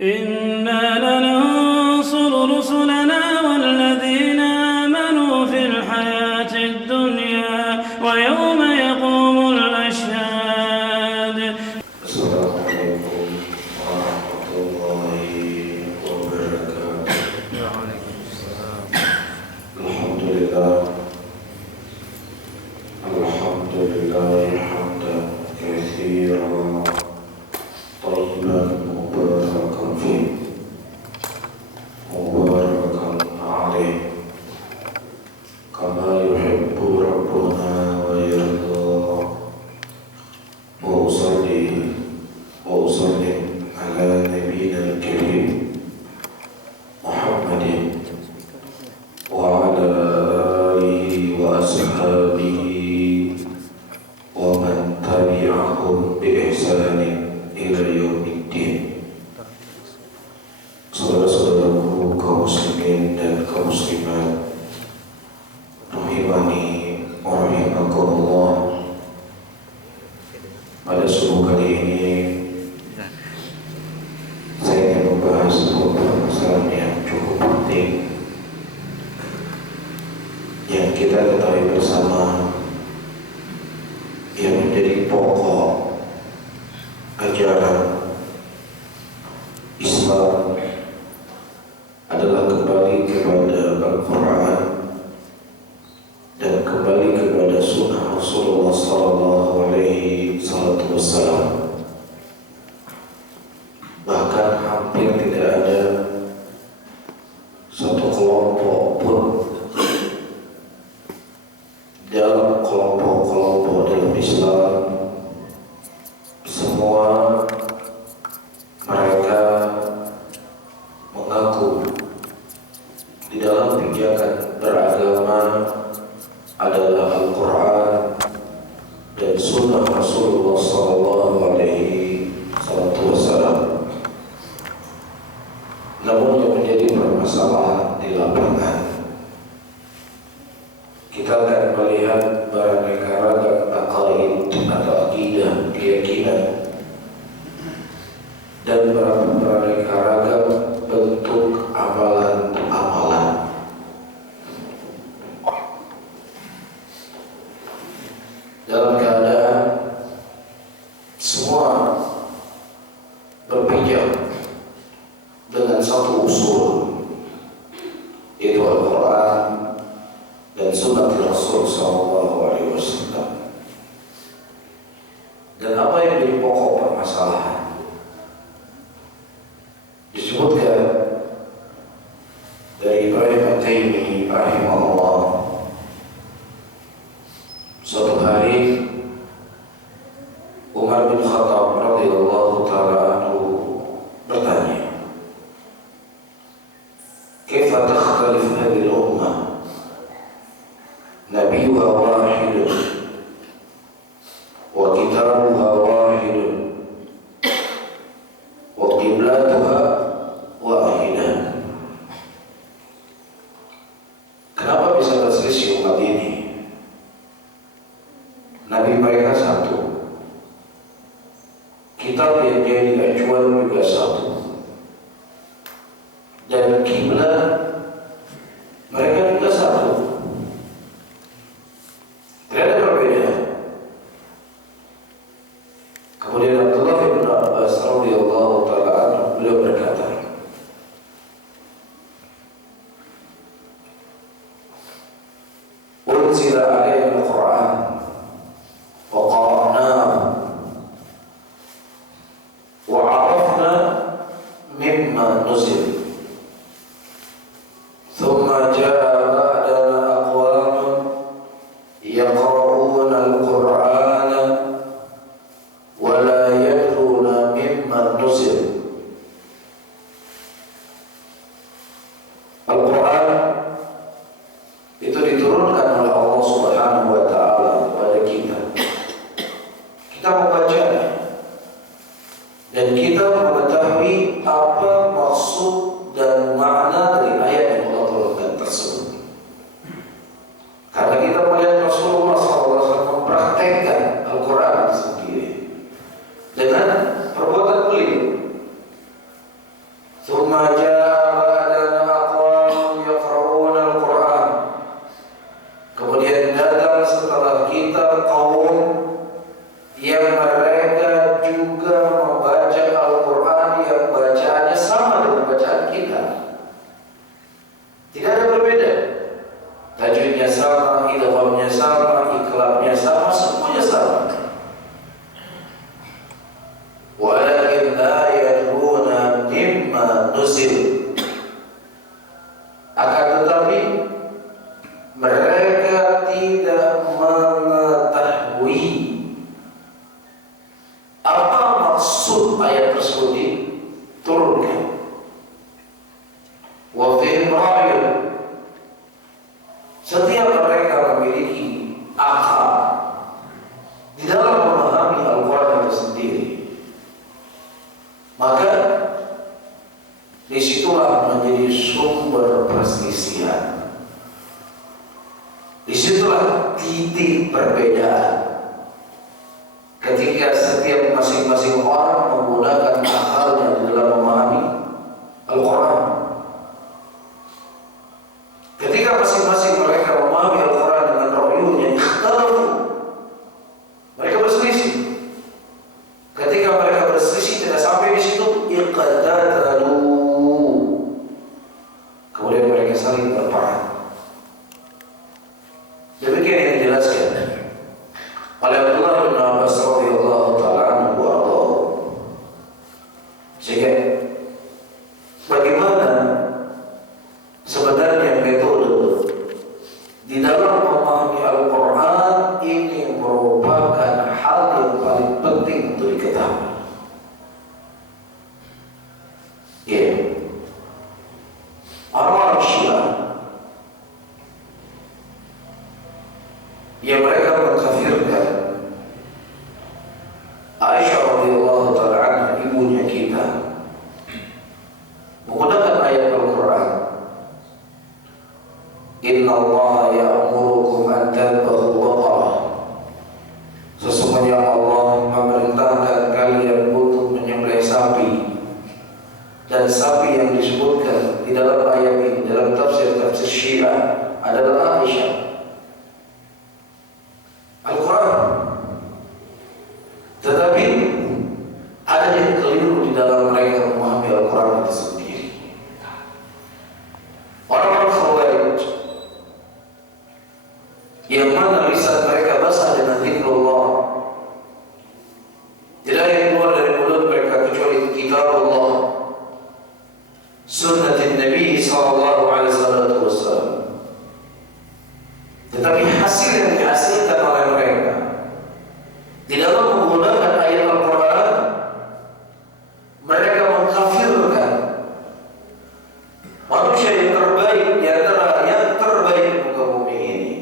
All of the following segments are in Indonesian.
إنا لننصر رسلنا والذين آمنوا في الحياة الدنيا ويوم يقوم الأشهاد. السلام عليكم ورحمة الله وبركاته. وعليكم السلام. الحمد لله حمدا كثيرا طيبا مباركا فيه مباركا عليه كما يحب ربنا ويرضى. وأصلي على نبينا الكريم محمد وعلى آله وأصحابه ومن تبعهم بإحسان إلى يوم الدين. Saudara-saudaraku kaum muslimin dan kaum muslimat rahimani wa rahimakumullah, pada subuh kali ini saya ingin membahas sebuah permasalahan yang cukup penting yang kita ketahui bersama, yang menjadi pokok ajaran Islam adalah kembali kepada Al-Quran dan kembali kepada Sunnah Rasulullah Sallallahu Alaihi Wasallam. Bahkan hampir tidak ada satu kelompok pun dalam kelompok-kelompok dalam Islam, semua mereka mengaku di dalam pijakan beragama adalah Al-Quran dan Sunnah Rasulullah Sallallahu Alaihi Wasallam. Namun yang menjadi permasalahan di lapangan, kita akan melihat beraneka ragam aqaid atau akidah, keyakinan, dan beraneka ragam bentuk amalan-amalan. Dalam keadaan semua berpijak dengan satu usul, yaitu Al-Quran dan Sunnah Rasul Sallallahu Alaihi Wasallam. Dan apa yang menjadi pokok permasalahan? Disebutkan dari Ibrahim At-Taimi rahimahullah, suatu hari Umar bin Khattab radhiyallahu taala anhu bertanya, "Kaifa takhtalif hadhihi al-ummah? Nabiyuha wahidun wa kitabuha wahidun wa qiblatuha wahidah." Kenapa bisa berselisih umat ini? Nabi mereka satu, kitab yang jadi acuan juga satu, dan kiblat mereka juga satu. Tidak ada perbedaan. Kemudian Abdullah bin Abbas radhiyallahu taala anhu beliau berkata, "Unzila alaina al-Quran wa qara'nahu wa 'arafna mimma nuzil. Thumma jaa ba'dana aqwamun yaqra'una al-Qur'ana wa la yadruna mimma nuzil." Al-Quran itu diturunkan oleh Allah Subhanahu kita kaum yang mereka juga membaca Al-Quran yang bacaannya sama dengan bacaan kita. Tidak ada berbeda. Tajwidnya sama, idghamnya sama, iqlabnya sama, semuanya sama. Walakin la yadruna mimma nuzil. Akan tetapi mereka tidak mengetahui apa maksud ayat tersebut diturunkan. Wa fihim ra'yun. Setiap mereka memiliki akal di dalam memahami Al-Quran itu sendiri, maka disitulah menjadi sumber perselisihan. Disitulah titik perbedaan ketika setiap masing-masing orang menggunakan akalnya di dalam memahami Al-Quran. Ketika masing-masing mereka memahami Al-Quran dengan ra'yunya ikhtalafu, mereka berselisih. Ketika mereka berselisih tidak sampai di situ, iqtatalu, kemudian mereka saling berperang. Demikian yang dijelaskan oleh Abdullah bin Abbas radhiyallahu taala anhu wa ardhahu. Sehingga bagaimana sebenarnya metode di dalam memahami Al-Quran ini merupakan hal yang paling penting untuk diketahui. Orang-orang Syiah yang mereka mengkafirkan Aisyah radhiyallahu taala anha, ibunya kita, menggunakan ayat Al-Quran, Inna Allah ya'murukum an tadbahu baqarah. Sesungguhnya Allah memerintahkan kalian untuk menyembelih sapi. Dan sapi yang disebutkan di dalam ayat ini, dalam tafsir Syiah, adalah Aisyah. Al-Quran. Tetapi ada yang keliru di dalam mereka memahami Al-Quran itu sendiri. Orang-orang Khawarij yang mana lisan mereka basah dengan zikrullah, tidak ada yang keluar dari mulut mereka kecuali kitab Allah, sunnah Nabi sallallahu alaihi wasallam. Tetapi hasil yang dihasilkan oleh mereka di dalam menggunakan ayat Al-Quran, mereka mengkafirkan manusia yang terbaik di antara yang terbaik di muka bumi ini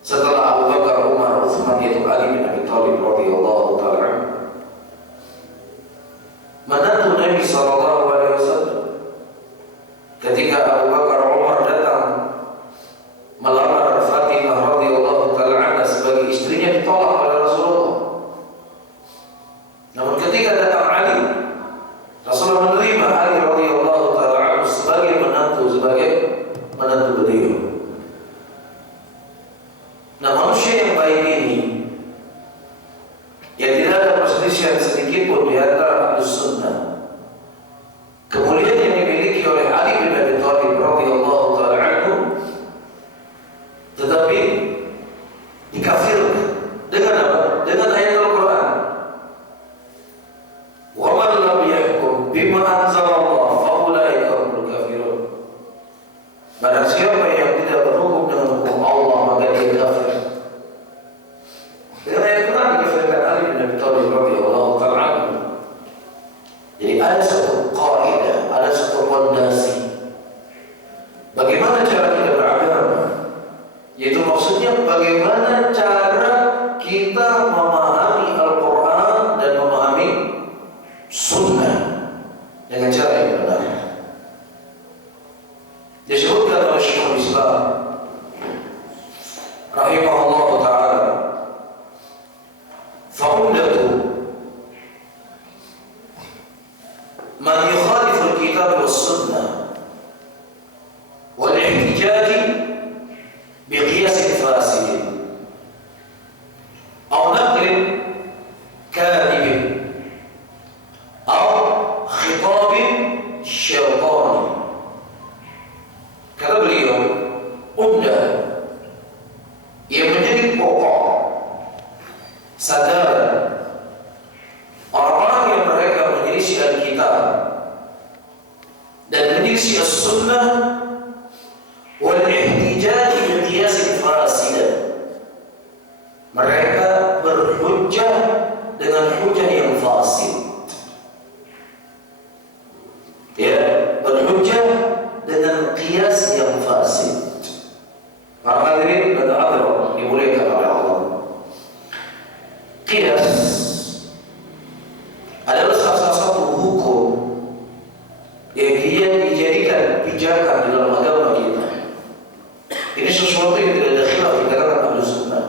setelah Abu Bakar, Umar, Utsman, yaitu Ali bin Abi Thalib radhiyallahu taala anhu, menantu Nabi sallallahu alaihi wasallam. Ketika Abu Bakar, Umar datang melamar Fatimah radhiyallahu taala sadar orang-orang yang mereka menyelisih Alkitab dan menyelisih As-Sunnah wal ihtijaj bi qiyas fasid, mereka berhujjah dengan hujjah yang fasid. Ya, berhujjah dengan qiyas yang fasid. Para hadirin dan hadirat dimuliakan oleh Allah. Qiyas adalah salah satu hukum yang dia dijadikan pijakan di dalam agama kita. Ini sesuatu yang tidak ada khilaf di kalangan ahli sunnah.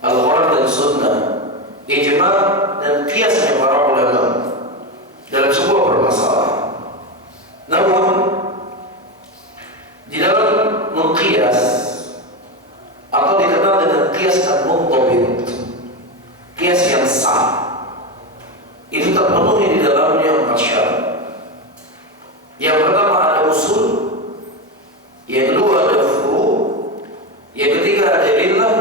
Al-Quran dan Sunnah, ijma dan qiyasnya para ulama dalam sebuah permasalahan. Namun di dalam mengqiyas atau dikenal dengan qiyas al-muntabit, qiyas yang sah, itu terpenuhi di dalamnya 4 syarat. Yang pertama ada usul, yang kedua ada furu', yang ketiga ada illah,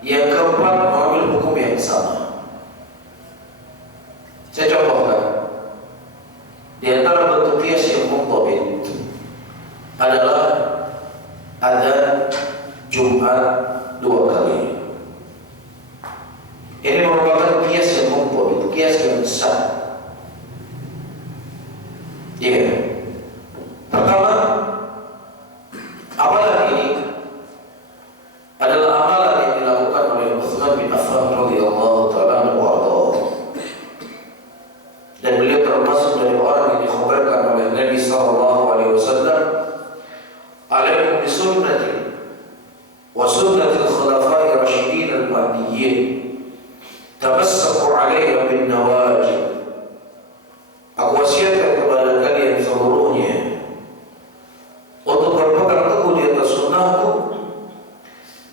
yang keempat mengambil hukum yang sama. Saya contohkan. Di antara bentuk qiyas yang muntabit adalah adzan Jumat 2 kali. Ini merupakan qiyas yang muntabit, qiyas yang sah. Ya. Pertama, amalan ini adalah amalan yang dilakukan oleh Utsman bin Affan radhiyallahu ta'ala anhu warḍah. Dan beliau termasuk dari orang yang dikhabarkan oleh Nabi sallallahu alaihi wasallam, "Alaikum bi sunnati wa sunnati al-khulafa'i ar-rasyidin al-mahdiyyin. Tamassaku 'alaiha bin nawajib." Aku wasiatkan kepada kalian seluruhnya untuk berpegang teguh di atas sunnahku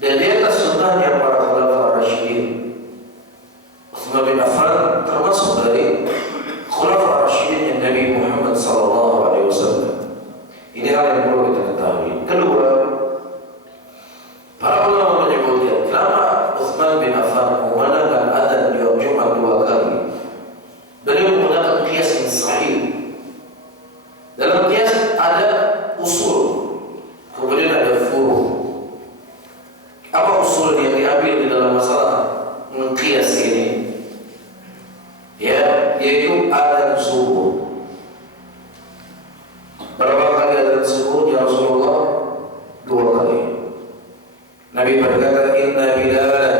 dan di atas sunnahnya para khulafa' ar-rasyidin. Utsman bin Affan termasuk dari khulafa' ar-rasyidin yang Nabi Muhammad sallallahu alaihi wasallam. Ini hal yang perlu kita ketahui. Kedua, para ulama menyebutkan kenapa Utsman bin Affan menggunakan adzan di Jumat 2 kali. Beliau menggunakan qiyas yang sahih. Dalam qiyas ada usul, kemudian ada furu'. Apa usul yang diambil di dalam masalah qiyas ini? Ya, yaitu adzan subuh. Berapa kali adzan subuh ya Rasulullah? 2 kali. Nabi berkata, "Inna Bilalan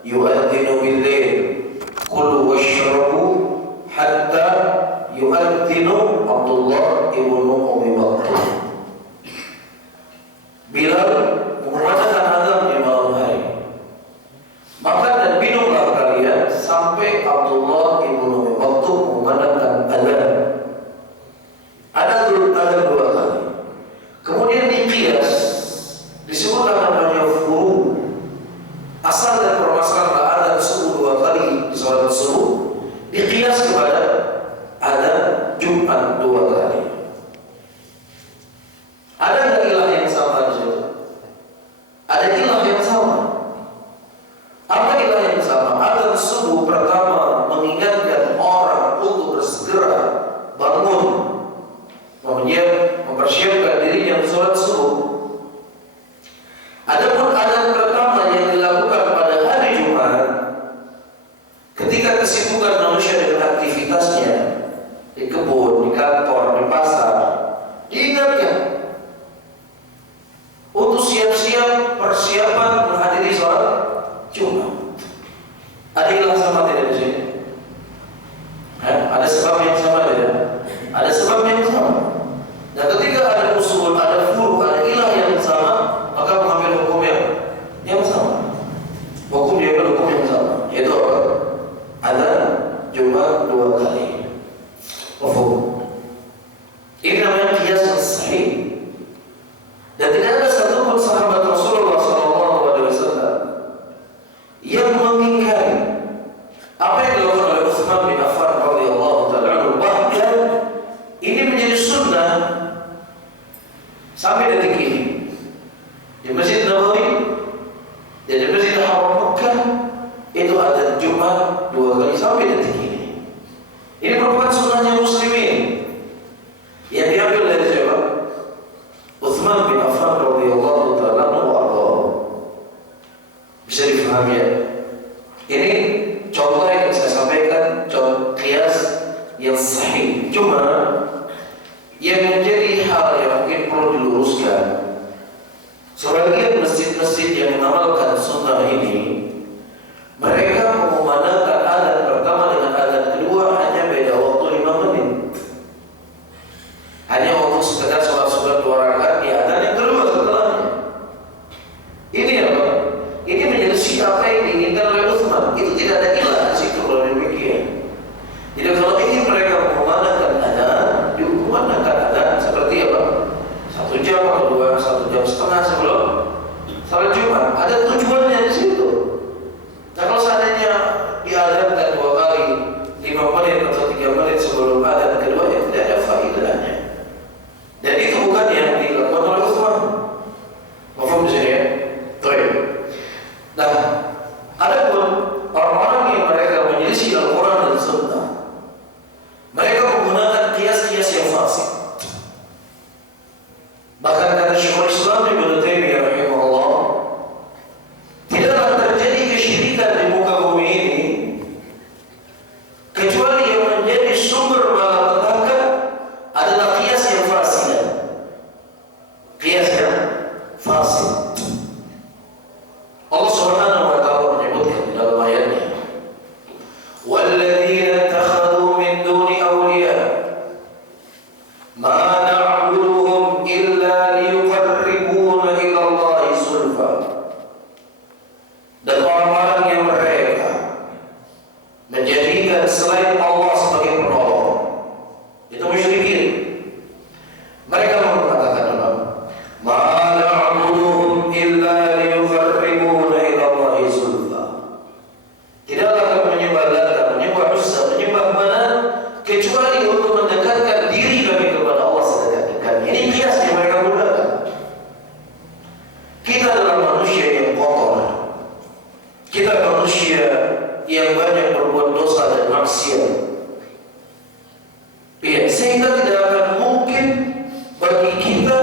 yu'adzinu bil-lail, kulu washrabu hatta yu'adzinu Abdullah ibnu Ummi Maktum." Bilal mengumandangkan azan di malam hari. Makan dan minumlah kalian sampai Abdullah ibnu Ummi Maktum mengumandangkan azan. Ada azan 2 kali. Kemudian diqiyas, disebutlah namanya furu'. Asal dan permasalahan azan subuh 2 kali di salat subuh diqiyas kepada azan Jumat 2 kali. Ada nggak ilah yang sama di situ? itu adzan Jumat 2 kali sampai detik ini. Ini merupakan sunnahnya muslimin yang diambil dari siapa? Utsman bin Affan radhiyallahu ta'ala anhu. Bisa difahami ya? Ini contoh yang saya sampaikan, contoh qiyas yang sahih. Cuma yang menjadi hal yang mungkin perlu diluruskan, sebagian masjid-masjid yang mengamalkan sunnah ini, mereka memandangkan adzan pertama dengan adzan kedua hanya beda waktu 5 menit. Hanya untuk sekedar sholat sunat 2 rakaat di adzan yang kedua setelahnya. Ini apa? Ini menjadi apa yang diinginkan oleh Utsman. Itu tidak ada ilah di situ kalau demikian. Jadi kalau ingin mereka memandangkan adzan, dikumandangkan adzan seperti apa? 1 jam atau 1 jam setengah sebelum salat Jumat. Ada tujuannya di situ. Nah kalau seandainya diadzankan 2 kali 5 menit atau 3 menit sebelum adzan kedua, ya tidak ada faedahnya. Dan itu bukan yang dilakukan oleh Utsman. Paham di sini ya? Baik. Nah, adapun orang-orang yang mereka menyelisih Al-Quran dan Sunnah, mereka menggunakan kias-kias yang fasik. Bahkan kata Syekhul Islam Ibnu Taimiyah rahimahullah, tidaklah terjadi kesyirikan di muka bumi ini kecuali yang menjadi sumber malapetaka adalah kias yang fasik. Kias yang fasik. Allah Subhanahu wa ta'ala menyebutkan di dalam ayatnya, "Walladzina ittakhadhu min duni awliya ma na'buduhum illa liyuqarribuna ila Allahi zulfa." Dan orang-orang yang mereka menjadikan selain Allah sebagai penolong, itu musyrikin. Mereka mengatakan apa? Ma na'buduhum illa liyuqarribuna ila Allahi zulfa. Tidaklah kami menyembah Lata, menyembah Uzza, menyembah Manat kecuali untuk mendekatkan diri kami kepada Allah sedekat-dekatnya. Ini kias yang mereka gunakan. Kita adalah manusia yang kotor. Kita manusia yang banyak berbuat dosa dan maksiat. Ya, sehingga tidak akan mungkin bagi kita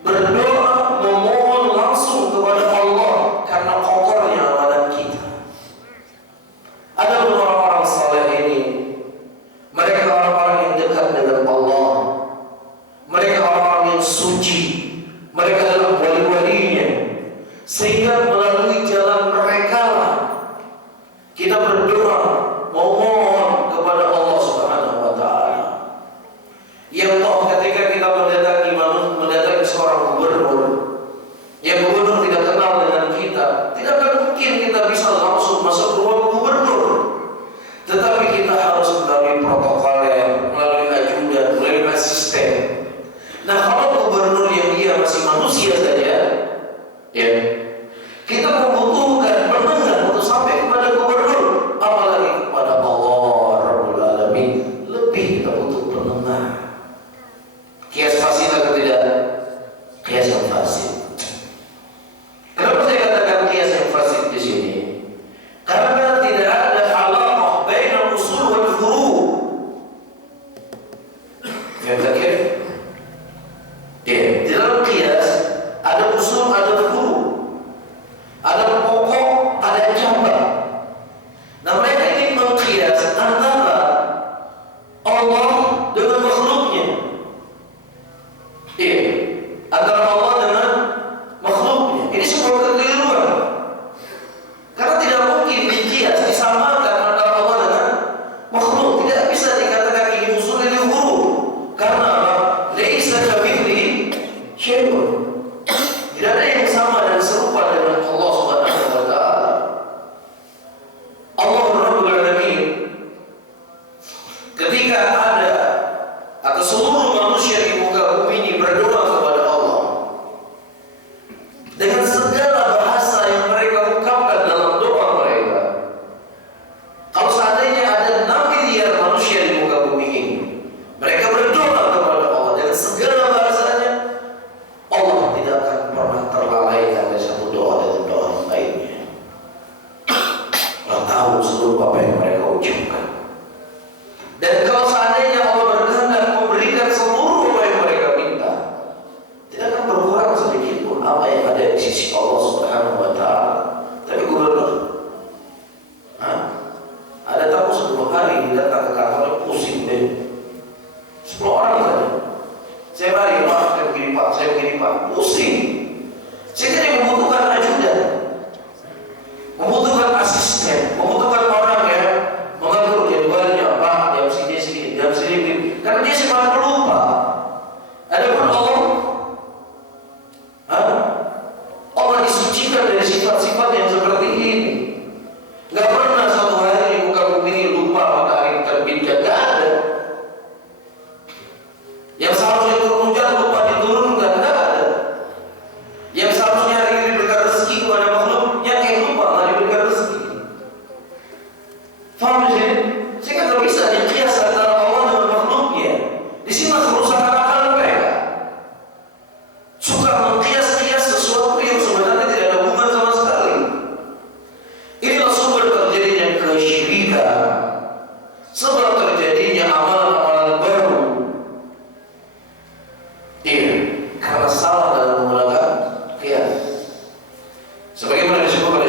berdoa memohon langsung kepada Allah karena kotornya amalan kita. Ada orang-orang saleh ini, mereka orang-orang yang dekat dengan Allah, mereka orang-orang yang suci, mereka adalah wali-walinya, sehingga melalui jalan mereka lah kita berdoa memohon kepada Allah Subhanahu wa ta'ala. Yang toh ketika kita mendatangi seorang gubernur, yang gubernur tidak kenal dengan kita, tidak akan mungkin kita bisa langsung masuk ruang gubernur. Tetapi kita harus melalui protokoler, melalui ajudan, melalui asisten. Nah kalau gubernur yang dia masih manusia saja, ya, kita membutuhkan pendengar untuk sampai kepada gubernur, apalagi kepada Allah Rabbul Alamin, lebih kita butuh pendengar. Kias fasik atau tidak? Kias yang fasik. Kenapa saya katakan kias yang fasik di sini?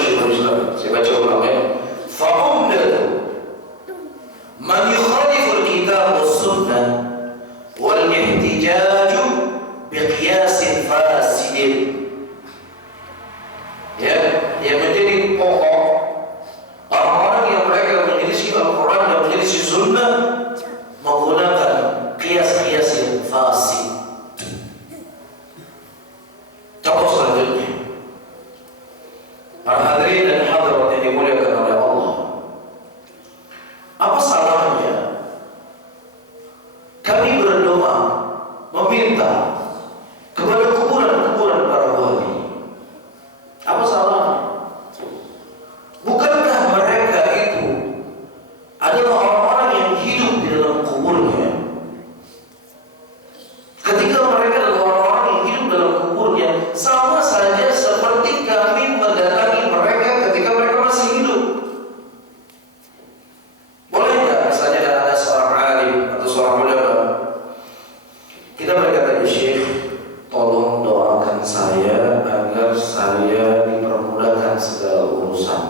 Syekhul Islam. Saya baca ulang ya. Fa'umdatu man yukhaliful kitab was sunnah wal ihtijaju biqiyasin fasidin. Ya, yang menjadi pokok orang-orang yang mereka menyelisih Al-Quran dan menyelisih Sunnah menggunakan kias-kias yang fasid. Contoh selanjutnya, para hadirin dan hadirat yang dimuliakan oleh Allah, apa salahnya kami berdoa meminta kepada kuburan-kuburan para wali? Apa salahnya? Bukankah mereka itu adalah orang-orang yang hidup di dalam kuburnya? Ketika mereka adalah orang-orang yang hidup dalam kuburnya, sama saja seperti kami mendatangi mereka ketika mereka masih hidup. Boleh nggak misalnya ada seorang alim atau seorang ulama, kita berkata, ya Syekh, tolong doakan saya agar saya dipermudahkan segala urusan.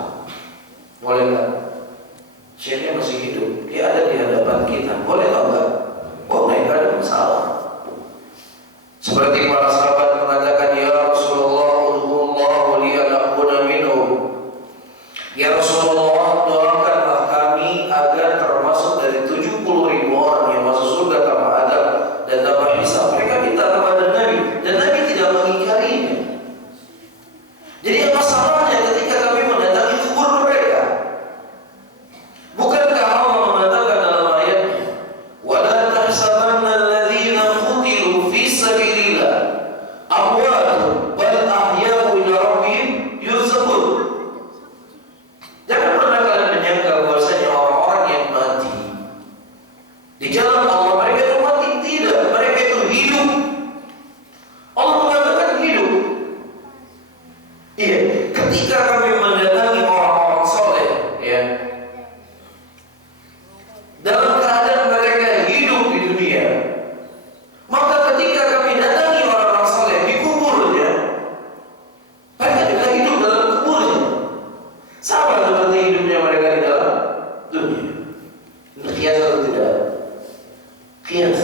Boleh nggak? Syekhnya masih hidup, dia ada di hadapan kita. Boleh atau enggak? Boleh, nggak ada masalah. Seperti para sahabat mengatakan, ya Rasulullah, udhullahu li an akuna minhum. Ya Rasulullah, doakanlah kami agar termasuk dari 70.000 orang yang masuk surga tanpa adab dan tanpa hisab. Mereka minta kepada Nabi dan Nabi tidak mengingkarinya. Jadi apa salahnya ketika kami mendatangi kubur mereka? Bukankah Allah mengatakan dalam ayatnya, wala tahsabanna alladhina qutilu fi sabilillah amwatun bal ahya'u ila rabbihim yurzaqun. Jangan pernah kalian menyangka bahwasanya orang-orang yang mati di jalan Allah mereka itu mati. Tidak, mereka itu hidup. Allah mengatakan hidup. Iya, ketika kami mendatangi orang-orang soleh, ya, dalam keadaan mereka hidup di dunia, maka ketika kami datangi orang-orang soleh di kuburnya, mereka juga hidup dalam kuburnya, sama seperti hidupnya mereka di dalam dunia. Ini kias atau tidak? Kias.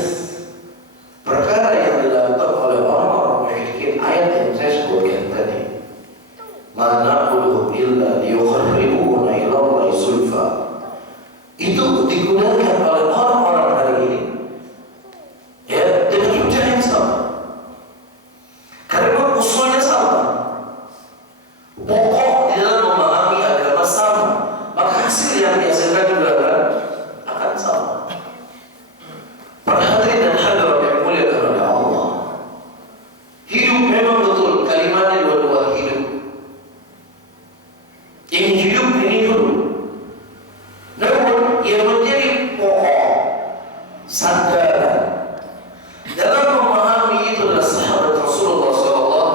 Perkara yang dilakukan oleh orang-orang musyrikin ayat yang saya sebutkan tadi. Ma na'buduhum illa liyuqarribuna ila Allahi zulfa. Itu digunakan oleh orang-orang hari ini, ya, dengan hujah yang sama. Karena usulnya sama, pokok di dalam memahami agama sama, maka hasil yang dihasilkan juga akan sama. Para hadirin dan hadirat yang dimuliakan oleh Allah, hidup memang betul kalimatnya dua-dua hidup. Ini hidup, ini dulu. Namun yang menjadi pokok sandaran dalam memahami itu adalah sahabat Rasulullah SAW.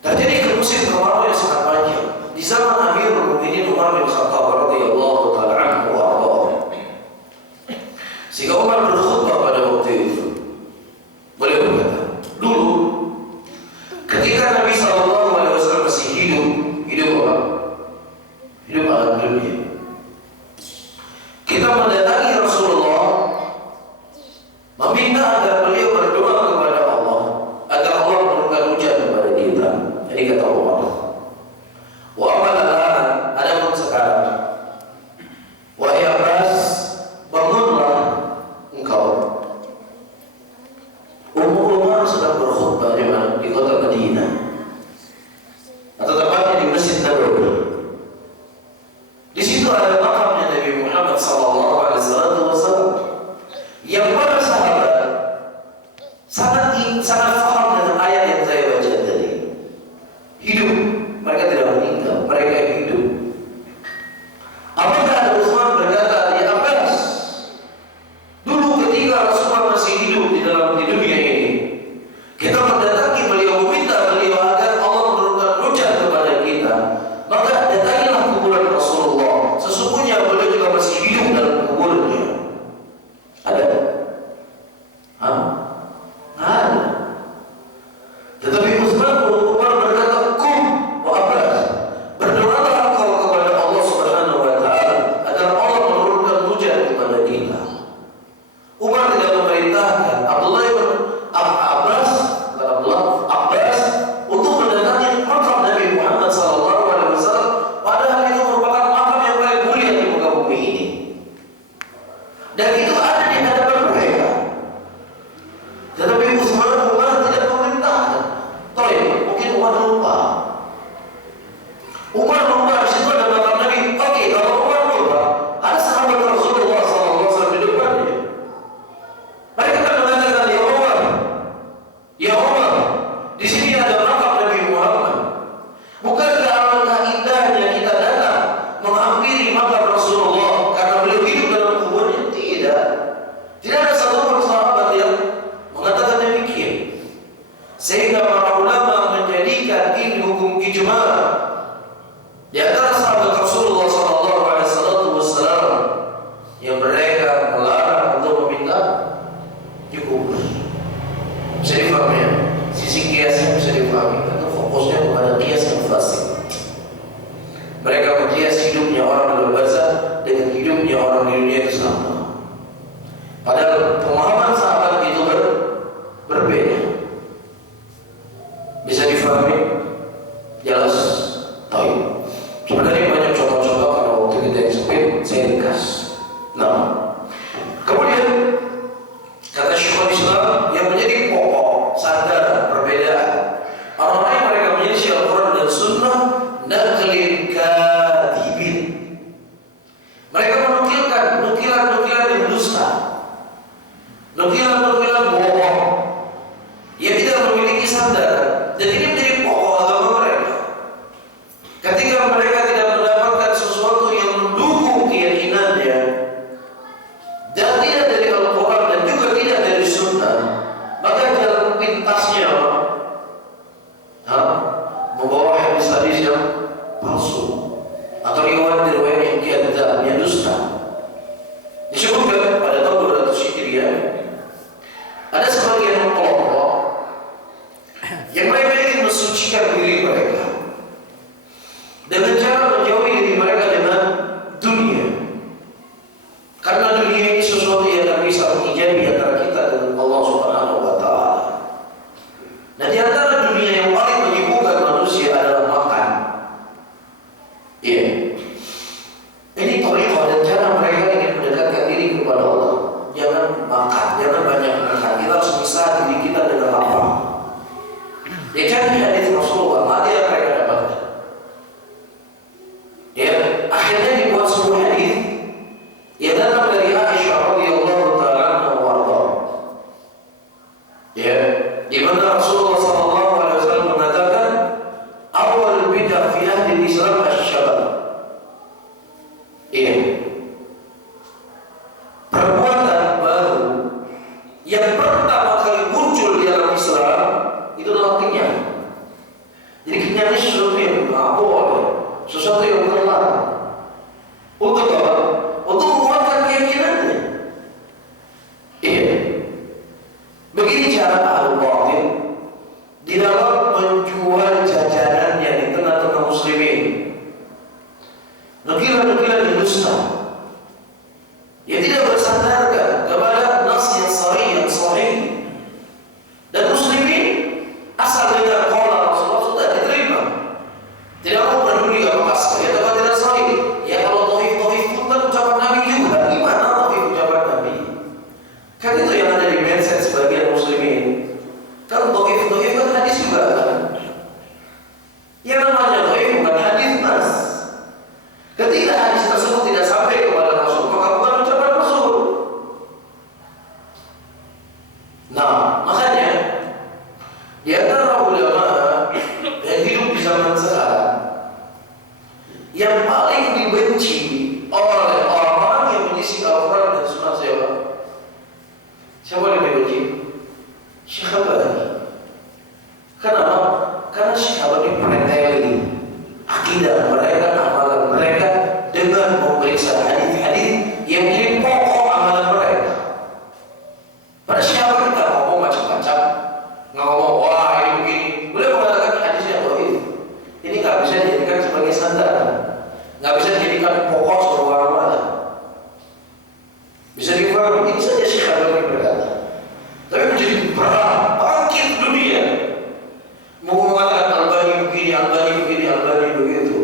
Terjadi musim kemarau yang sangat panjang di zaman Amirul Mukminin Umar bin Khattab radhiyallahu taala anhu wa ardhahu. Sehingga Umar berkhutbah pada waktu itu. Beliau berkata, dulu ketika Nabi SAW masih hidup apa? Hidup alam dunia. Kita mendatangi Rasulullah, meminta agar beliau berdoa kepada Allah agar Allah menurunkan hujan kepada kita. Jadi kata Allah, wa amalan adapun sekarang Di sini ada makam Nabi Muhammad. Bukankah alangkah indahnya kita datang menghampiri makam Rasulullah karena beliau hidup dalam kuburnya? Tidak. Tidak ada satupun sahabat yang mengatakan demikian. Sehingga para ulama menjadikan ini hukum ijma. Di antara sahabat Rasulullah SAW yang mereka melarang untuk meminta dikubur. Bisa difahami ya? Sisi kiasnya bisa difahami. Karena fokusnya kepada kias yang fasik. Mereka mengkias hidupnya orang dalam barzah dengan hidupnya orang di dunia itu sama. Padahal pemahaman sahabat itu berbeda. Bisa difahami? Jelas? Tahu. Sebenarnya banyak contoh-contoh karena waktu kita yang sempit, saya ringkas. Nah, kemudian kata Syekhul Islam yang menjadi pokok sandaran perbedaan orang-orang yang mereka menyelisi Al-Quran dan Sunnah naqlin kadhibin. Mereka menukilkan nukilan-nukilan yang dusta, nukilan-nukilan bohong yang tidak memiliki sandaran, dan ini menjadi pokok agama mereka. Ketika mereka tidak mendapatkan sesuatu yang mendukung keyakinannya dan tidak dari Al-Quran dan juga tidak dari Sunnah, maka jalan pintasnya membawa hadis-hadis yang palsu atau riwayat-riwayat yang kadzab, yang dusta. Disebutkan pada tahun 200 Hijriah ada sebagian kelompok yang mereka ingin mensucikan diri mereka dengan cara menjauhi diri mereka dengan dunia, karena dunia ini sesuatu yang akan bisa mengijabi antara kita dengan Allah Subhanahu wa Ta'ala. Nah, di antara dunia yang paling menyibukkan manusia adalah makan. Iya. Ini thariqah dan cara mereka ingin mendekatkan diri kepada Allah. Jangan makan, jangan banyak makan. Kita harus bisa diri kita dengan lapar. Dia cari hadis Rasulullah, mati yang mereka dapatkan. Ya, akhirnya dibuat sebuah hadis yang datang dari Aisyah radhiyallahu taala anha warḍah. Ya, di mana Rasulullah sallallahu alaihi wasallam mengatakan, awal bidah fi ahli Islam asy-syabab. Iya. Perbuatan baru yang pertama kali muncul di dalam Islam itu adalah kenyang. Jadi kenyang ini sesuatu yang nggak boleh, sesuatu yang terlarang. Untuk apa? Untuk menguatkan keyakinannya. Iya. Begini cara ahli batil di dalam menjual jajanannya di tengah-tengah muslimin. Nukilan-nukilan yang dusta yang tidak bersandarkan kepada nas yang sahih, dan muslimin asal dengar qala Rasulullah sudah diterima. Tidak mau peduli apakah sahih atau tidak sahih. Ya, kalau dhaif pun kan ucapan Nabi juga. Gimana dhaif ucapan Nabi? Kan itu yang ada di mindset sebagian muslimin. Kan dhaif kan hadis juga kan. Yang namanya dhaif bukan hadis nas. Ketika hadis tersebut tidak sampai kepada Rasul, maka bukan ucapan Rasul. Nah, makanya di antara ulama yang hidup di zaman sekarang, yang paling dibenci oleh orang yang mengisi Al-Quran dan Sunnah siapa? Siapa yang dibenci? Syekh Albani. Kenapa? Karena Syekh Albani preteli akidah mereka, amalan mereka dengan memeriksa hadis-hadis yang menjadi pokok amalan mereka. Pada siapa kita ngomong macam-macam, nggak ngomong wah ini begini, boleh mengatakan hadisnya dhaif. Ini nggak bisa dijadikan sebagai sandaran, nggak bisa dijadikan pokok sebuah amalan. Bisa difahami, ini saja Syekh Albani berkata. Tapi menjadi berat, bangkit dunia, mau mengatakan Albani begini, Albani begitu.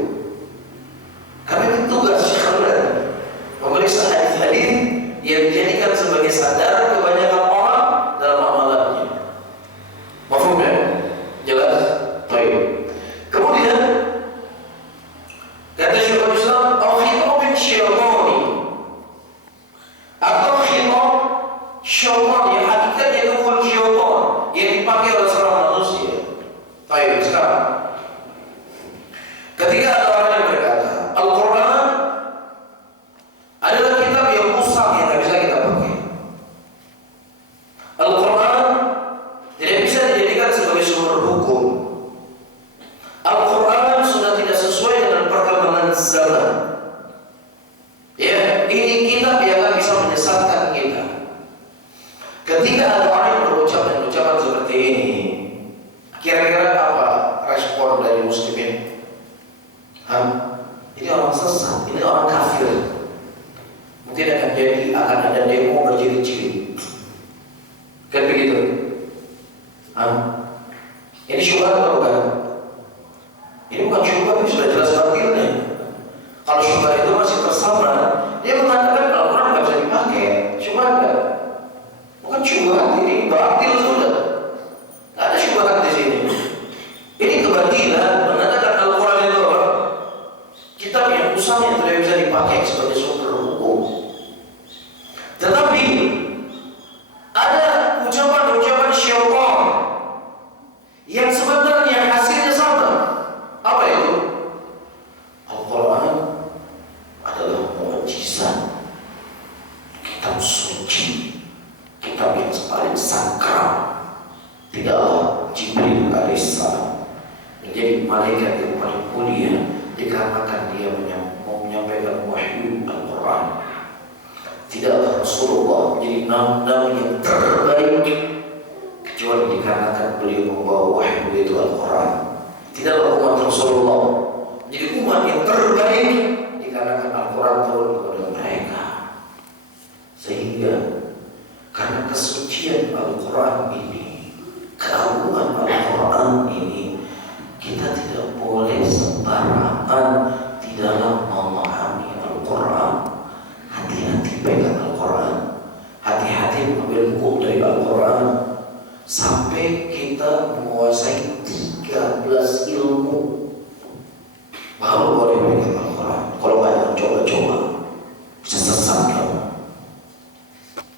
Ini syubhat atau bukan? Ini bukan syubhat, ini sudah jelas batilnya. Kalau syubhat itu masih tersamar, dia mengatakan Al-Quran nggak bisa dipakai. Syubhat nggak? Bukan syubhat, ini batil sudah. Nggak ada syubhat di sini. Ini kebatilan mengatakan Al-Quran itu apa? Kitab yang usah yang tidak bisa dipakai sebagai sumber hukum. Tetapi ada ucapan-ucapan syaitan yang sebenarnya hasilnya sama. Apa itu? Al-Quran adalah mukjizat, kitab suci, kitab yang paling sakral. Tidaklah Jibril alaihissalam menjadi malaikat yang paling mulia dikarenakan dia menyampaikan wahyu Al-Quran. Tidaklah Rasulullah menjadi nabi yang terbaik kecuali dikarenakan beliau membawa wahyu yaitu Al-Quran. Tidaklah umat Rasulullah menjadi umat yang terbaik dikarenakan Al-Quran turun kepada mereka. Sehingga karena kesucian Al-Quran ini, keagungan Al-Quran ini, kita tidak boleh sembarangan di dalam memahami Al-Quran. Hati-hati pegang Al-Quran, hati-hati mengambil hukum dari Al-Quran, sampai kita menguasai 13 ilmu baru boleh pegang Al-Quran. Kalau nggak coba-coba bisa sesat kamu.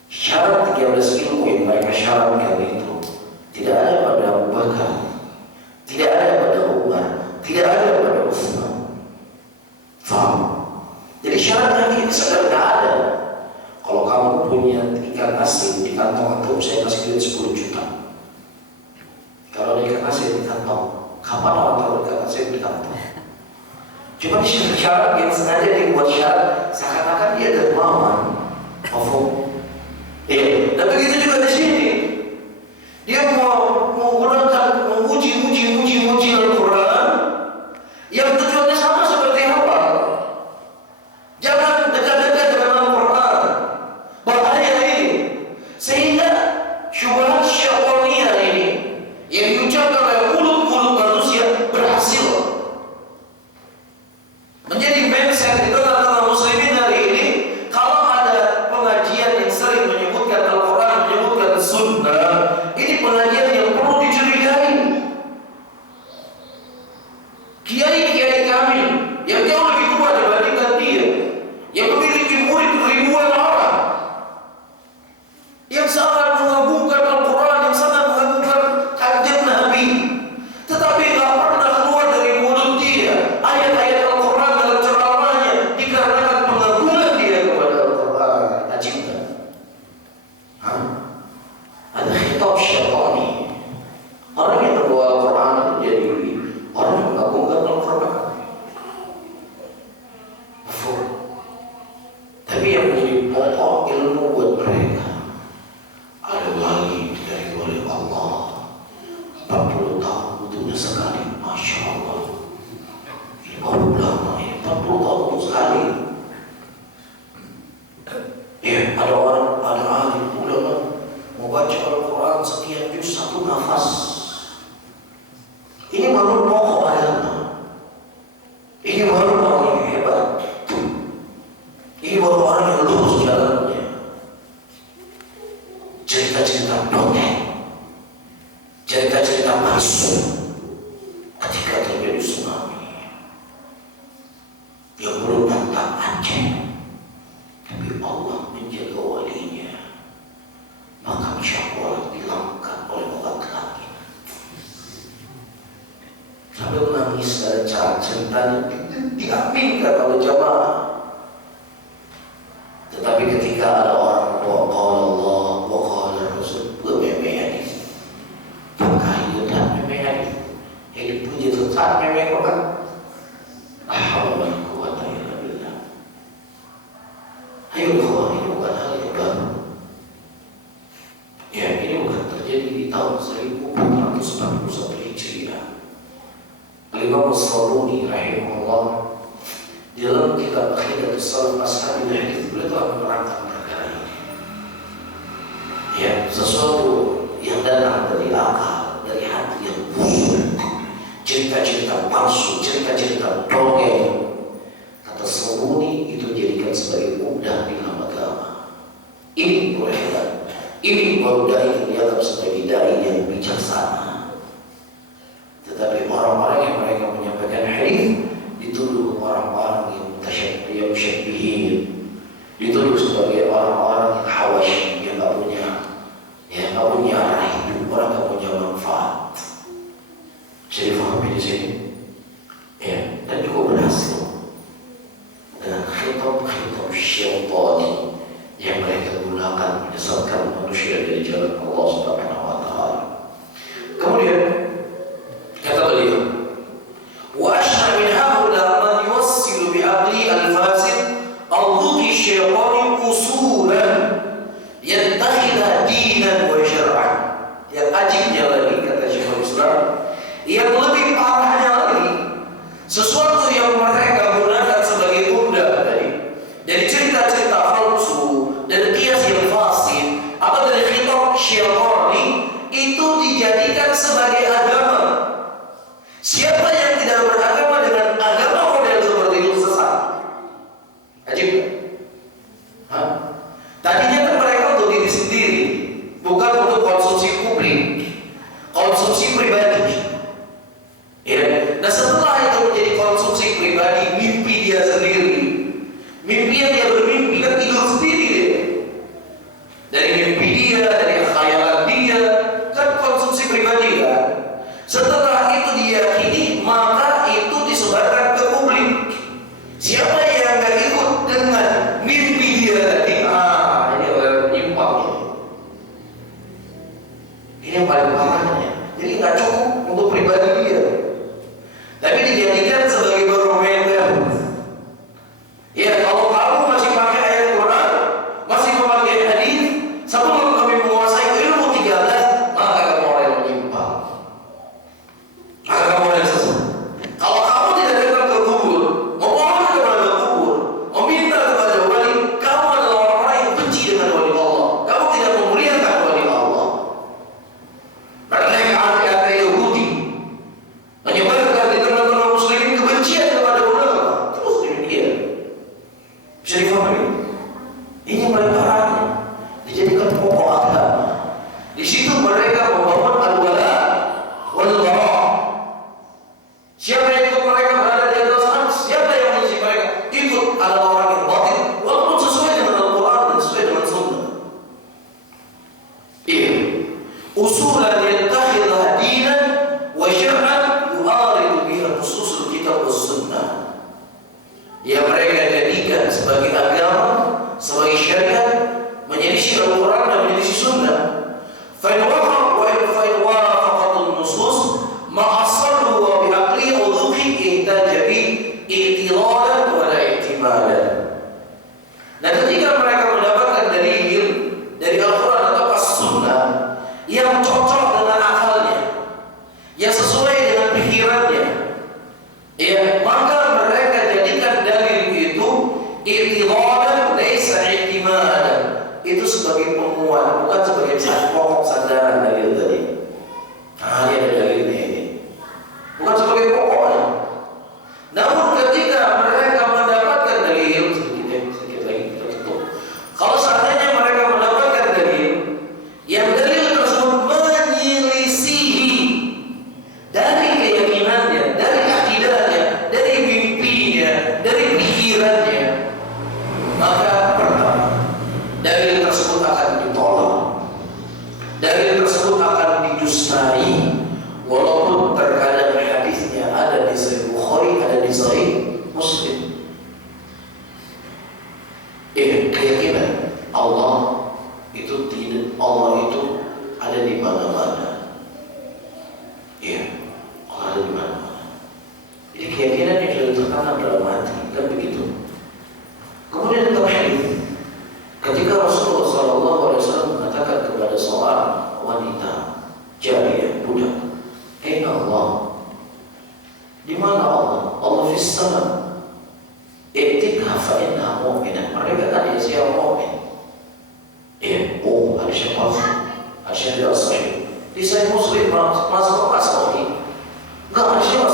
Syarat 13 ilmu yang mereka syaratkan itu tidak ada pada Abu Bakar, tidak ada pada Umar, tidak ada pada Utsman. Faham? Jadi syaratnya ini sadar tidak ada. Kalau kamu punya ikan asin di kantong atau saya kasih duit 10 juta. Kalau ada ikan asin di kantong, kapan orang tahu ikan asin di kantong? Cuma syarat yang sengaja dibuat syarat seakan-akan dia dermawan. Paham? Dan begitu juga di sini. Dia mau menggunakan menguji Al-Quran yang tujuannya sama seperti apa? Jangan dekat-dekat dengan Al-Quran. Bahaya ini. Sehingga syubhat syaitaniyah ini yang diucapkan oleh mulut-mulut manusia berhasil menjadi mindset di tengah-tengah muslimin hari ini. Kalau ada pengajian yang sering menyebutkan Al-Quran, menyebutkan Sunnah, ini pengajian yang perlu dicurigai. Kiai-kiai kami yang jauh lebih tua dibandingkan dia, yang memiliki murid ribuan orang, yang sangat mengagungkan Al-Quran, yang sangat mengagungkan kanjeng Nabi, tetapi tidak pernah keluar dari mulut dia ayat-ayat Al-Quran dalam ceramahnya dikarenakan pengagungan dia kepada Al-Quran. Ajib kan? Ada khitab syaitani. Orang yang membawa Al-Quran menjadi orang yang mengagungkan Al-Quran. Tapi yang menjadi pokok ilmu buat mereka ada wali dari wali Allah 40 tahun butuhnya sekali. Masya Allah. Ini baru ulama ini 40 tahun butuh sekali. Ada orang, ada ahli ulama membaca Al-Quran sekian juz satu nafas. Ini baru pokok agama. Ini baru orang yang hebat. Ini baru orang yang lurus jalannya. Cerita-cerita dongeng, cerita-cerita palsu ketika terjadi tsunami yang belum datang Aceh, tapi Allah menjaga walinya, maka musyawarah dilangkah oleh orang langit. Sambil menangis dari cara ceritanya diaminkan oleh jamaah. Tetapi ketika ada orang membawa qala Allah wa qala Rasul, memeh hadis. Maka itu tak memeh hadis. Yang dipuji itu tak memeh Quran. La haula wala quwwata illa billah. Ayo ikhwan, ini bukan hal yang baru. Ya, ini bukan terjadi di tahun 1441 Hijriah. Al-Imam As-Sabuni rahimahullah di dalam kitab Aqidatus Salaf Ashabil Hadits beliau telah menerangkan perkara ini. Ya, sesuatu yang datang dari akal, dari hati yang busuk cerita-cerita palsu, cerita-cerita dongeng, kata sembunyi itu dijadikan sebagai mudah di dalam agama. Ini perhebat, ini baru dai yang dianggap sebagai dai yang bijaksana. Tetapi orang-orang yang mereka menyampaikan hadis dituduh orang-orang yang musyabbihin, dituduh sebagai orang-orang yang hawashi, yang nggak punya arah hidup, orang nggak punya manfaat. Bisa difahami di sini, ya, dan juga berhasil dengan khitab-khitab syaitani yang mereka gunakan menyesatkan manusia dari jalan Allah Subhanahu wa Ta'ala. Kemudian kata beliau, wa ashna min haula man yuwassilu bi aqli al-fasid al-dhuki syaitani usulan yattakhidha dinan wa syar'an. Yang ajibnya lagi, kata Syekhul Islam, yang lebih parahnya lagi, sesuatu yang mereka gunakan sebagai bunda dari cerita-cerita palsu, dari qiyas yang fasid, atau dari khitab syaitani, itu dijadikan sebagai agama. Siapa yang tidak beragama dengan agama model seperti itu sesat. Ajib. Tadinya kan mereka untuk diri sendiri, bukan untuk konsumsi publik, konsumsi pribadi. Ya. Nah, setelah itu menjadi konsumsi pribadi, mimpi dia sendiri, mimpi yang dia bermimpi kan tidur sendiri dia. Dari mimpi dia, dari khayalan dia, kan konsumsi pribadi kan. Setelah itu diyakini, maka itu disebarkan ke publik. Siapa yang nggak ikut dengan mimpi dia tadi? Ini orang menyimpang ini. Ini yang paling parahnya. Jadi nggak cukup untuk pribadi dia, tapi dijadikan sebagai barometer. Ya, kalau kamu masih pakai ayat Quran, masih memakai hadis, sebelum kami menguasai ilmu 13, maka kamu orang yang menyimpang, maka kamu orang yang sesat. Kalau kamu tidak datang ke kubur, memohon kepada kubur, meminta kepada wali, kamu adalah orang yang benci dengan wali Allah. Kamu tidak memuliakan wali Allah. Mereka ada Yahudi menyebarkan di tengah-tengah muslimin kebencian kepada ulama, terus demikian. Bisa difahami? Ini paling parahnya, dijadikan pokok agama. Di situ mereka membangun al-wala wal-bara. Siapa yang ikut mereka berada di atas arus, siapa yang mengisi mereka ikut adalah orang yang batil, walaupun sesuai dengan Al-Quran dan sesuai dengan Sunnah. Iya, usulan yattakhidha dinan wa syar'an yu'aridu biha nususul kitab was sunnah. Yang mereka jadikan sebagai agama, sebagai syariat, menyelisih Al-Quran dan menyelisih Sunnah. Fa in wafaqatul nusus ma'asarru wa bi'aqli aw dhuqi ihtajabi i'tiradan wa la i'timadan. Nah, ketika mereka mendapatkan dalil dari Al-Quran atau As-Sunnah yang cocok dengan akalnya, yang sesuai dengan pikirannya, ya, maka mereka jadikan dalil itu i'tiradan laisa i'timadan. Itu sebagai penguat, bukan sebagai pokok sandaran dalil tadi. Ini ada dalilnya ini, bukan sebagai pokoknya. Namun ketika mereka mendapatkan dalil, sedikit lagi kita tutup. Kalau seandainya mereka mendapatkan dalil, yang dalil tersebut menyelisihi dari keyakinannya, dari akidahnya, dari mimpinya, dari pikirannya, maka pertama, dalil tersebut akan ditolak, dalil tersebut akan didustai, walaupun terkadang hadisnya ada di Sahih Bukhari, ada di Sahih Muslim. Keyakinan Allah itu tidak, Allah itu ada di mana-mana. Allah ada di mana-mana. Jadi keyakinan yang sudah tertanam dalam hati, kan begitu. Kemudian dalam hadis, ketika Rasulullah SAW mengatakan kepada seorang wanita jariyah, budak, "Aina Allah?" Di mana Allah? Allah fis sama. I'tikha fa innaha mu'minah. Mereka kan dia siapa mu'min. Hadisnya palsu. Hadisnya tidak sahih. Di Sahih Muslim masuk sahih. Enggak, hadisnya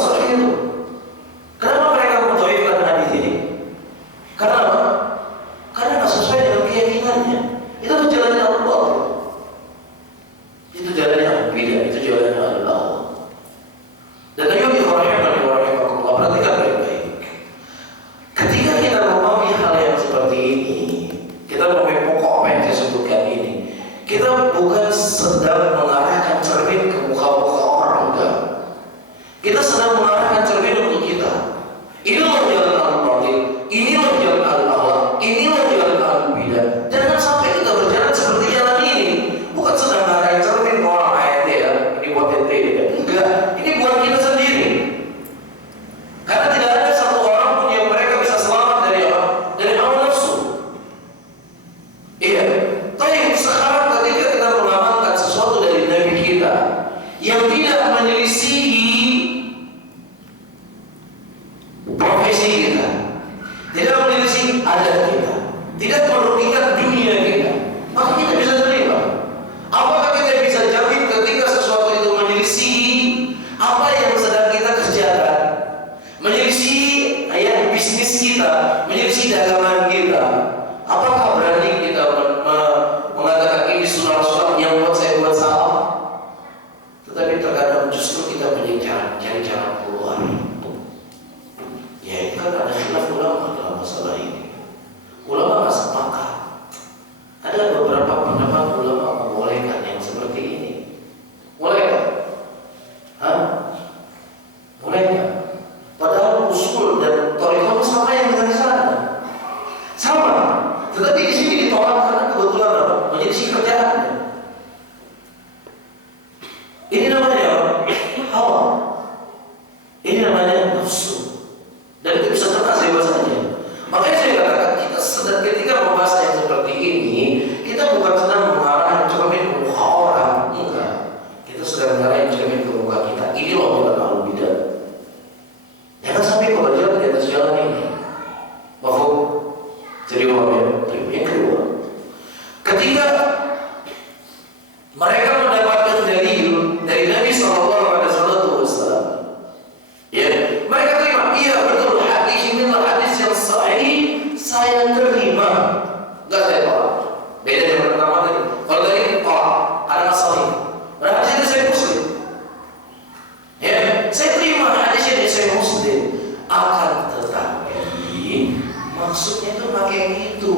kayak gitu.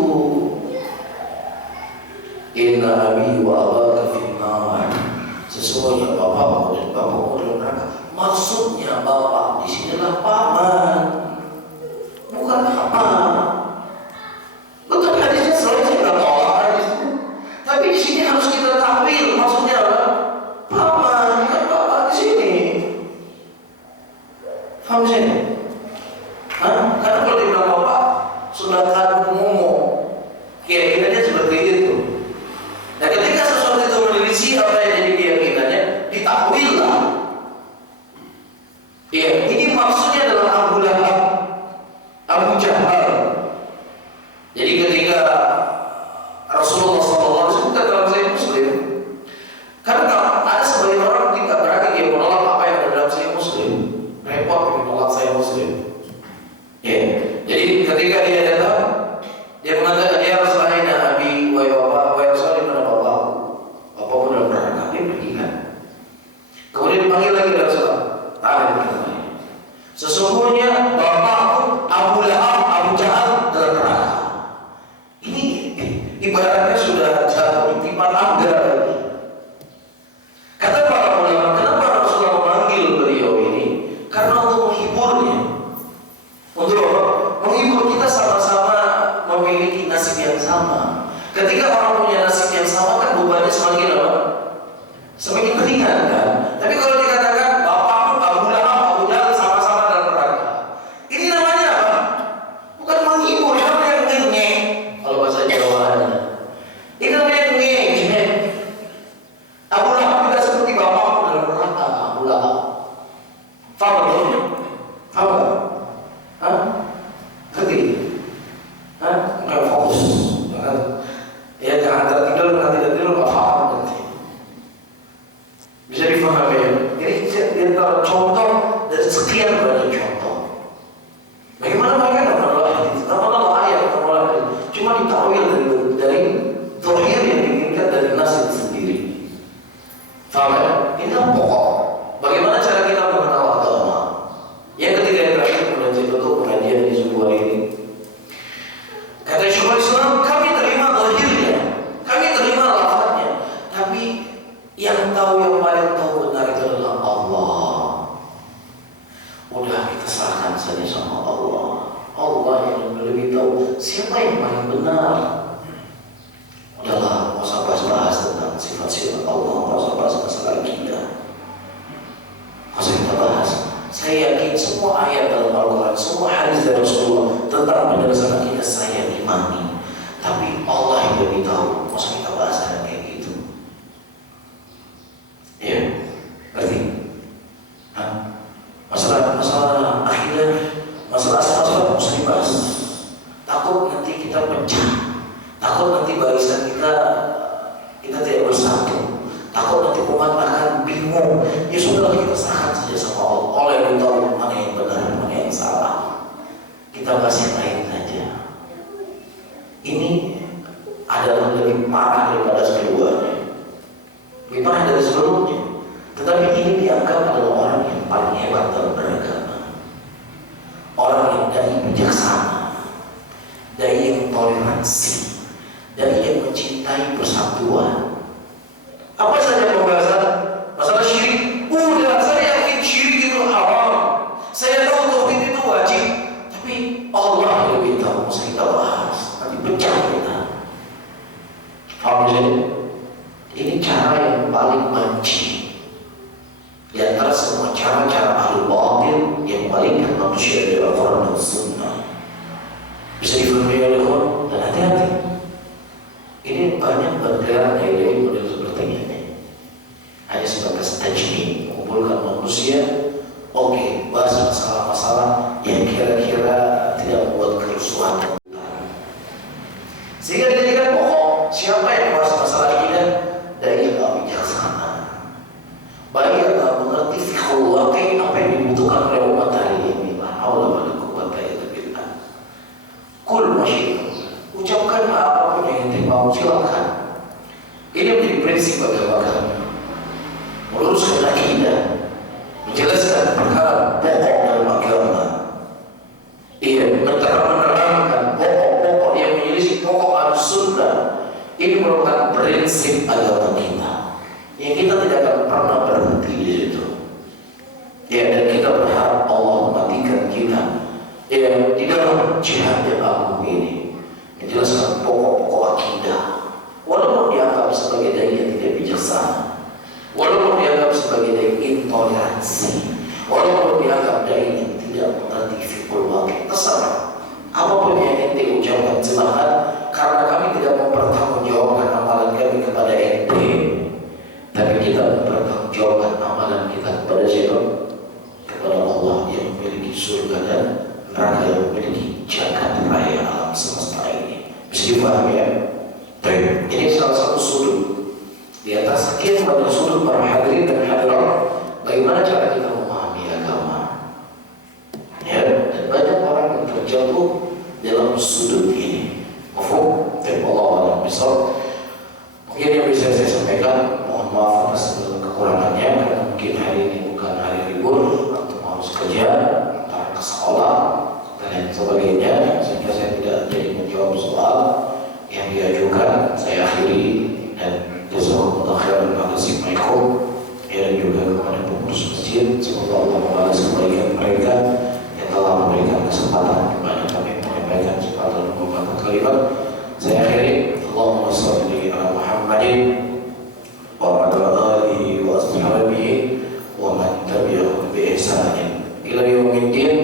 Inna abi wa abaka finnar. Sesungguhnya bapakmu dan bapakmu dalam neraka. Maksudnya bapak di sini adalah paman, bukan apa. Betul hadisnya selain saya nggak tolak hadisnya. Tapi di sini harus kita takwil. Maksudnya adalah paman, bukan bapak di sini. Paham sih? Karena kalau dibilang bapak sudah kan ngomong, kira-kira dia seperti itu. Nah ketika sesuatu itu menyelisih apa yang jadi keyakinannya, ditakwil lah. Ya, ini maksudnya adalah Abu Lahab, Abu Jahal. Jadi ketika Rasulullah SAW bukan dalam Sahih Muslim, karena ada sebagian orang tidak berani dia menolak apa yang ada dalam Sahih Muslim, repot menolak Sahih Muslim. Ya, jadi ketika dia datang, dia mengatakan ya Rasulullah inna abi wa bapak wa Rasulullah mana bapakku, bapakku dalam neraka. Dia pergi kan. Kemudian dipanggil lagi Rasulullah. Sesungguhnya bapakku Abu Lahab, Abu Jahal dalam neraka. Ini ibaratnya sudah jatuh di timpan anggar lagi. Kata para ulama, kenapa Rasulullah memanggil beliau ini? Karena untuk menghiburnya, untuk menghibur kita sama-sama memiliki nasib yang sama. Ketika orang punya nasib yang sama kan bebannya semakin apa? Semakin ringan kan. Tapi kalau dikatakan bapakmu Abu Lahab, Abu Jahal sama-sama dalam neraka, ini namanya apa? Bukan menghibur, namanya ngengek. Kalau bahasa Jawanya, ini namanya ngengek. Abu Lahab juga seperti bapakmu dalam neraka, Abu Lahab. Faham belum? Faham nggak? Hah? Ngerti? Hah? Nggak fokus. Ya jangan tertidur, nanti tertidur nggak paham nanti. Bisa difahami ya? Jadi contoh dari sekian banyak contoh. Bagaimana mereka nggak menolak hadis? Nggak menolak ayat, nggak menolak hadis. Cuma ditakwil dari zahir yang diinginkan dari nas itu sendiri. Faham ya? Ini kan pokok. Bagaimana cara kita mengenal agama? Yang ketiga yang terakhir kemudian saya tutup pengajian di sebuah ini. Kata Syekhul Islam, kami terima zahirnya, kami terima lafaznya, tapi yang tahu, yang paling tahu benar itu adalah Allah. Udah kita serahkan saja sama Allah. Allah yang lebih tahu siapa yang paling benar. Udahlah, nggak usah bahas-bahas tentang sifat-sifat Allah, nggak usah bahas masalah kita. Nggak usah kita bahas. Saya yakin semua ayat dalam Al-Quran, semua hadis dari Rasulullah tentang penjelasan kita saya imani. Tapi Allah yang lebih tahu. Nggak usah kita bahas dengan kayak gitu. Ya, berarti masalah akidah, masalah asal-asal harus dibahas. Takut nanti kita pecah, takut nanti barisan kita tidak bersatu, takut nanti umat akan bingung. Ya sudah, kita serahkan saja sama Allah. Allah yang tahu mana yang benar, mana yang salah. Kita bahas yang lain saja. Ini adalah lebih parah daripada keduanya, lebih parah dari sebelumnya. Tetapi ini dianggap adalah orang yang paling hebat dalam beragama, orang yang dari bijaksana, dari yang toleransi, dari yang mencintai persatuan. Apa saja pembahasan masalah syirik? Udah, saya yakin syirik itu haram. Saya tahu tauhid itu wajib, tapi Allah lebih tahu. Masa kita bahas, nanti pecah kita. Paham sih? Ini cara yang paling benci di antara semua cara-cara ahli batil yang paling manusia dari Al-Quran dan Sunnah. Bisa difahami oleh orang dan hati-hati. Ini banyak bergerak dari model seperti ini. Hanya sebatas tajmid, mengumpulkan manusia. Oke, bahas masalah-masalah yang kira-kira tidak membuat kerusuhan. Sehingga dijadikan pokok siapa yang bahas masalah akidah dari yang bijaksana, baik yang mengerti fiqhul waqi, apa yang dibutuhkan oleh umat hari ini. La haula wala quwwata illa billah. Qul masyaallah. Ucapkan apapun yang ente mau, silakan. Ini kita di dalam jihad yang agung ini menjelaskan pokok-pokok akidah. Walaupun dianggap sebagai dai yang tidak bijaksana, walaupun dianggap sebagai dai intoleransi, walaupun dianggap dai yang tidak mengerti fikul wakil, terserah. Apapun yang ente ucapkan silahkan, karena kami tidak mempertanggungjawabkan amalan kami kepada ente, tapi kita mempertanggungjawabkan amalan kita kepada siapa? Kepada Allah yang memiliki surga dan neraka, yang memiliki jagat raya alam semesta ini. Bisa dipahami ya? Baik, ini salah satu sudut di atas sekian banyak sudut para hadirin dan hadirat. Bagaimana cara kita memahami agama? Ya, dan banyak orang yang terjatuh dalam sudut ini. Mafhum? Allah alam misal. Mungkin yang bisa saya sampaikan, mohon maaf atas segala kekurangannya, karena mungkin hari ini bukan hari libur atau harus kerja, antara ke sekolah dan lain sebagainya, sehingga saya tidak jadi menjawab soal yang diajukan. Saya akhiri dan jazakumullah khairan atas hikmahkum, dan juga kepada pengurus masjid. Semoga Allah membalas kebaikan mereka yang telah memberikan kesempatan kepada kami menyampaikan kesempatan membangun kalimat. Saya akhiri. Allahumma shalli ala Muhammadin wa ala alihi wa ashabihi wa man tabi'ahum bi ihsanin ila yaumiddin.